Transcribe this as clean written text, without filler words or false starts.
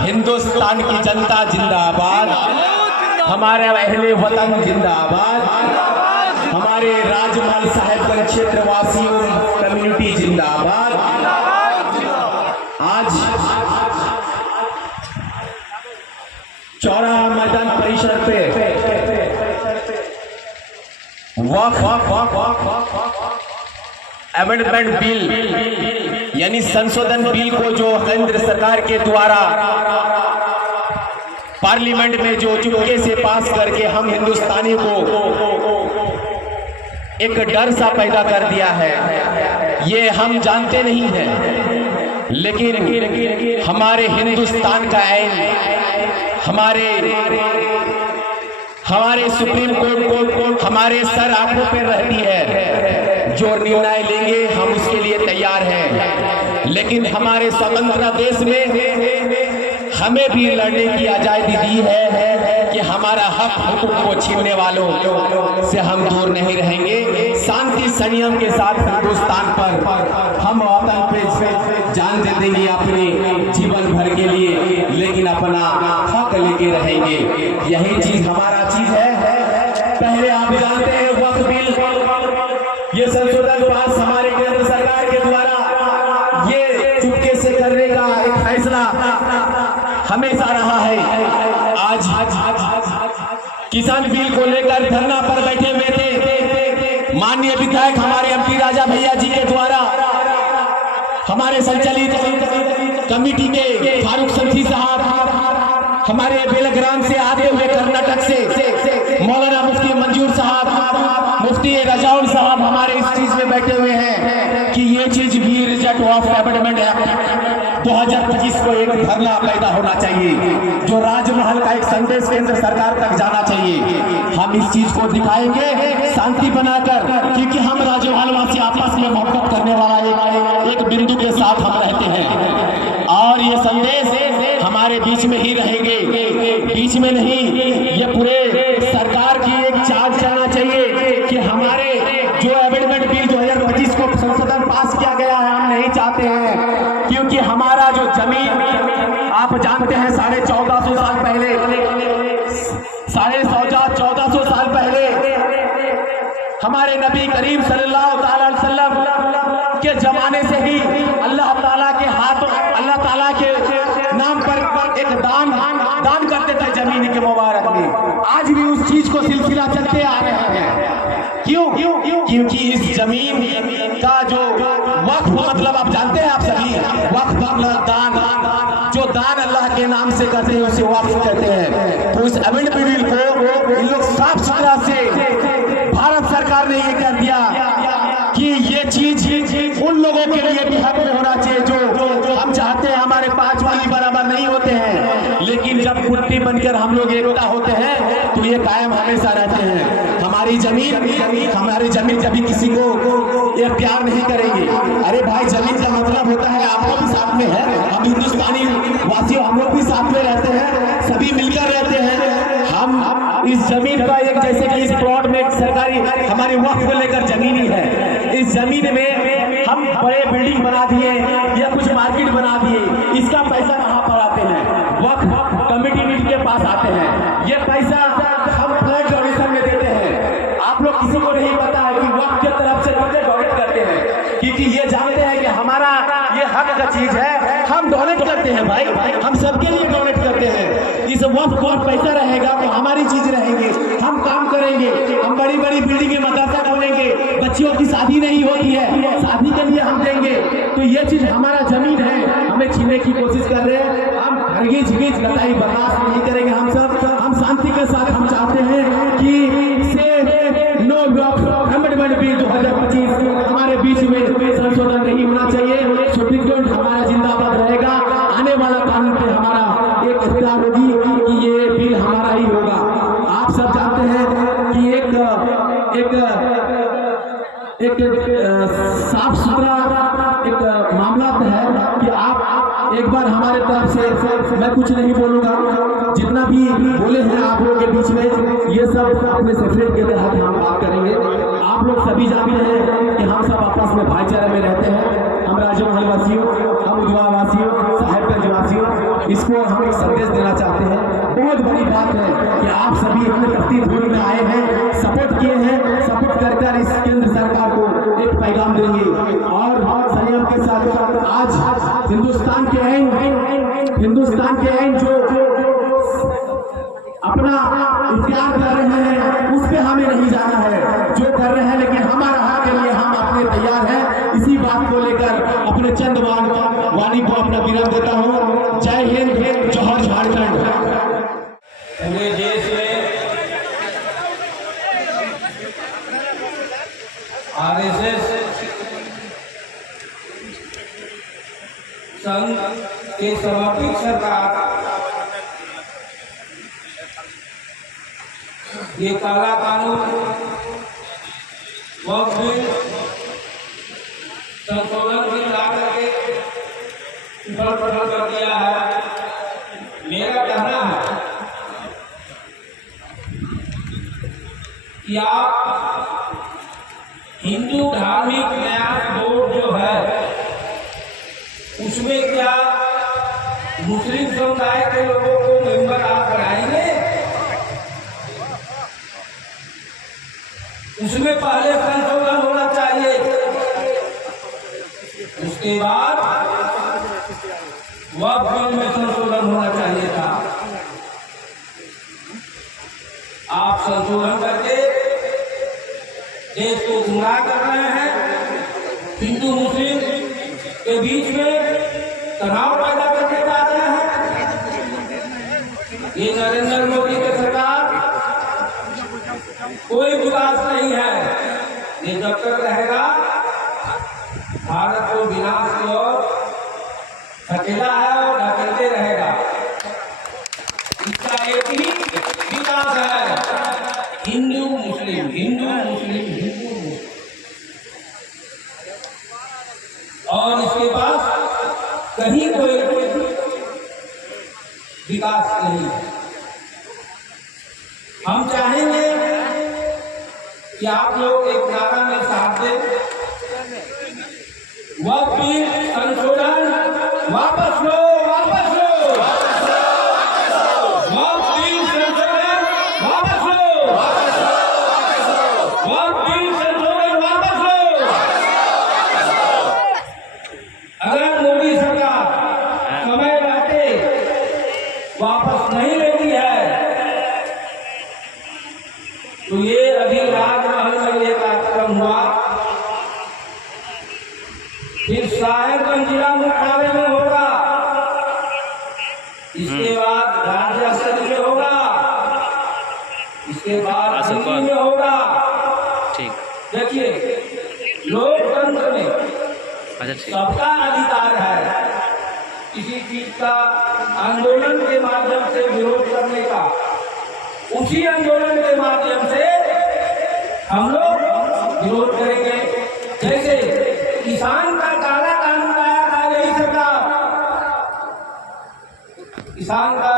हिंदुस्तान की जनता जिंदाबाद, हमारे अहले वतन जिंदाबाद, हमारे राजमहल साहेबगंज क्षेत्र वासियों कम्युनिटी जिंदाबाद। आज चौराहा मैदान परिसर पे अमेंडमेंट बिल यानी संशोधन बिल को जो केंद्र सरकार के द्वारा पार्लियामेंट में जो चुपके से पास करके हम हिंदुस्तानी को एक डर सा पैदा कर दिया है, ये हम जानते नहीं हैं, लेकिन हमारे हिंदुस्तान का आईन, हमारे सुप्रीम कोर्ट को हमारे सर आंखों पर रहती है। जो निर्णय लेंगे हम उसके लिए तैयार हैं, लेकिन हमारे स्वतंत्र देश में हमें भी लड़ने की आजादी दी है कि हमारा हक हुकूक को छीनने वालों से हम दूर नहीं रहेंगे। शांति संयम के साथ हिंदुस्तान पर हम वतन पे जान दे देंगे अपने जीवन भर के लिए, लेकिन अपना हक लेके रहेंगे। यही चीज हमारा चीज है। पहले आप जानते हैं वक्फ बिल, ये संशोधन पास हमारे केंद्र सरकार के द्वारा ये चुपके से करने का एक फैसला हमेशा रहा है। आज किसान बिल को लेकर धरना पर बैठे हुए थे। माननीय विधायक हमारे एमपी राजा भैया जी के द्वारा हमारे संचालित कमेटी के फारूक संथी साहब, हमारे बेलग्राम से आते हुए कर्नाटक से मौलाना मुफ्ती मंजूर साहब, मुफ्ती रजाउल साहब हमारे इस चीज में बैठे हुए हैं कि ये चीज भी रिजेक्ट ऑफ अमेंडमेंट एक्ट 2025 को एक धरना पैदा होना चाहिए, जो राजमहल का एक संदेश केंद्र सरकार तक जाना चाहिए। हम इस चीज को दिखाएंगे शांति बनाकर, क्योंकि हम राजमहल वासी आपस में मोहब्बत करने वाला एक बिंदु के साथ हम रहते हैं, और ये संदेश हमारे बीच में ही रहेंगे, बीच में नहीं। ये पूरे सरकार की एक चार्ज चलना चाहिए कि हमारे जो अमेंडमेंट बिल 2025 को संशोधन पास किया गया है हम नहीं चाहते हैं, क्योंकि हमारा जो जमीन आप जानते हैं 1450 साल पहले, 1450 साल पहले हमारे नबी करीम सल्लल्लाहु अलैहि वसल्लम के जमाने से ही अल्लाह ताला के हाथ, अल्लाह ताला के नाम पर एक दान करते थे जमीन के मुबारक में। आज भी उस चीज को सिलसिला चलते आ रहे हैं। क्यों? क्योंकि इस जमीन का जो वक्फ मतलब आप जानते हैं, आप सभी वक्फ मतलब दान, जो दान अल्लाह के नाम से करते हैं उसे वक्फ कहते हैं। तो इस अमेंडमेंट बिल को इन लोग साफ सुथरा से भारत सरकार ने ये कर दिया कि ये चीज उन लोगों के लिए भी हक में होना चाहिए जो हम चाहते हैं। हमारे 5 वाली बराबर नहीं होते हैं, लेकिन जब कुट्टी बनकर हम लोग एकता होते हैं तो ये कायम हमेशा रहते हैं। हमारी जमीन कभी किसी को ये प्यार नहीं करेंगे। अरे भाई, जमीन का मतलब होता है आप लोग भी साथ में है, हम हिंदुस्तानी वासियों हम लोग भी साथ में रहते हैं, सभी मिलकर रहते हैं। हम इस जमीन का एक, जैसे कि इस प्लॉट में एक सरकारी हमारी वक्फ को लेकर जमीन ही है, इस जमीन में हम बड़े बिल्डिंग बना दिए या कुछ मार्केट बना दिए, इसका पैसा कहाँ पर आते हैं? वक्फ कमेटी के पास आते हैं। ये पैसा हम फ्लड डोनेशन में देते हैं। आप लोग किसी को नहीं पता है कि वक्फ की तरफ से कितने डोनेट करते हैं, क्योंकि ये जानते हैं कि हमारा ये हक का चीज है, हम डोनेट करते हैं भाई, हम सबके लिए डोनेट करते हैं। इस वक्फ को पैसा रहेगा तो हमारी चीज रहेंगे, हम काम करेंगे, हम बड़ी बड़ी बिल्डिंग मदरसा खोलेंगे, बच्चियों की शादी नहीं होती है, शादी के लिए हम देंगे। तो ये चीज हमारा जमीन है, हमें छीनने की कोशिश कर रहे हैं। हम हरगिज लड़ाई बर्दाश्त नहीं करेंगे। हम शांति के साथ हम चाहते हैं कि से नो अमेंडमेंट बिल 2025 हमारे बीच में संशोधन नहीं होना चाहिए। सुप्रीम कोर्ट हमारा जिंदाबाद रहेगा। आने वाला कानून पे हमारा एक इख्तियार होगी कि ये बिल हमारा ही होगा। आप सब जानते हैं कि एक साफ सुथरा एक मामला है कि आप एक बार हमारे तरफ से, मैं कुछ नहीं बोलूँगा, जितना भी बोले हैं आप लोगों के बीच में ये सब अपने सेपरेट के तहत हम बात करेंगे। आप लोग सभी जानते हैं कि हम सब आपस में भाईचारे में रहते हैं। हम राजमहल वासियों, हम उजवा वासियों, साहेबगंज वासियों, इसको हम एक संदेश देना चाहते हैं। बहुत बड़ी बात है कि आप सभी इतने तख्ती धूल में आए हैं, सपोर्ट किए हैं, सपोर्ट कर इस केंद्र सरकार को एक पैगाम देंगे। और संयम के साथ आज हिंदुस्तान के ऐन जो अपना इख्तियार कर रहे हैं उस पे हमें नहीं जाना है, जो कर रहे हैं, लेकिन हमारा हक के लिए हम अपने तैयार हैं। इसी बात को लेकर अपने चंद वाणी को अपना विराम देता हूँ। जय हिंद, जौहर झारखंड। पूरे देश में आरएसएस संघ के समर्पित सरकार ये काला कानून वक्फ बिल संशोधन बिल ला करके उथल पुथल कर दिया है। मेरा कहना है कि आप हिंदू धार्मिक न्यास बोर्ड जो है उसमें क्या मुस्लिम समुदाय के लोगों को मेंबर आप बनाएंगे? उसमें पहले संशोधन होना चाहिए, उसके बाद वक्फ बिल में संशोधन होना चाहिए था। आप संशोधन करके देश को गुमराह कर रहे हैं, हिंदू मुस्लिम के बीच में तनाव पैदा करने जा रहे हैं। ये नरेंद्र मोदी की सरकार कोई विकास नहीं है। ये जब तक रहेगा भारत को विनाश की ओर धकेला है और धकेलते रहेगा। इसका एक ही विकास है, हिंदू मुस्लिम, हिंदू मुस्लिम, हिंदू मुस्लिम। और इसके पास कहीं कोई विकास नहीं है। हम चाहेंगे कि आप लोग एक नारा में साथ दें, वक्फ बिल संशोधन वापस लो, वापस लो, वक्फ बिल संशोधन वापस लो, वक्फ बिल संशोधन वापस लो। अगर मोदी सरकार समय रहते वापस नहीं लेती है तो ये अभी राजमहल में ये कार्यक्रम हुआ, फिर साहेबगंज जिला मुख्यालय में होगा, इसके बाद राज्य स्तर में होगा, इसके बाद दिल्ली में होगा। देखिए, लोकतंत्र में सबका अधिकार है किसी चीज का आंदोलन के माध्यम से विरोध करने का। उसी आंदोलन के माध्यम से हम लोग विरोध करेंगे। जैसे किसान का काला कानून लाया था यही सरकार, किसान का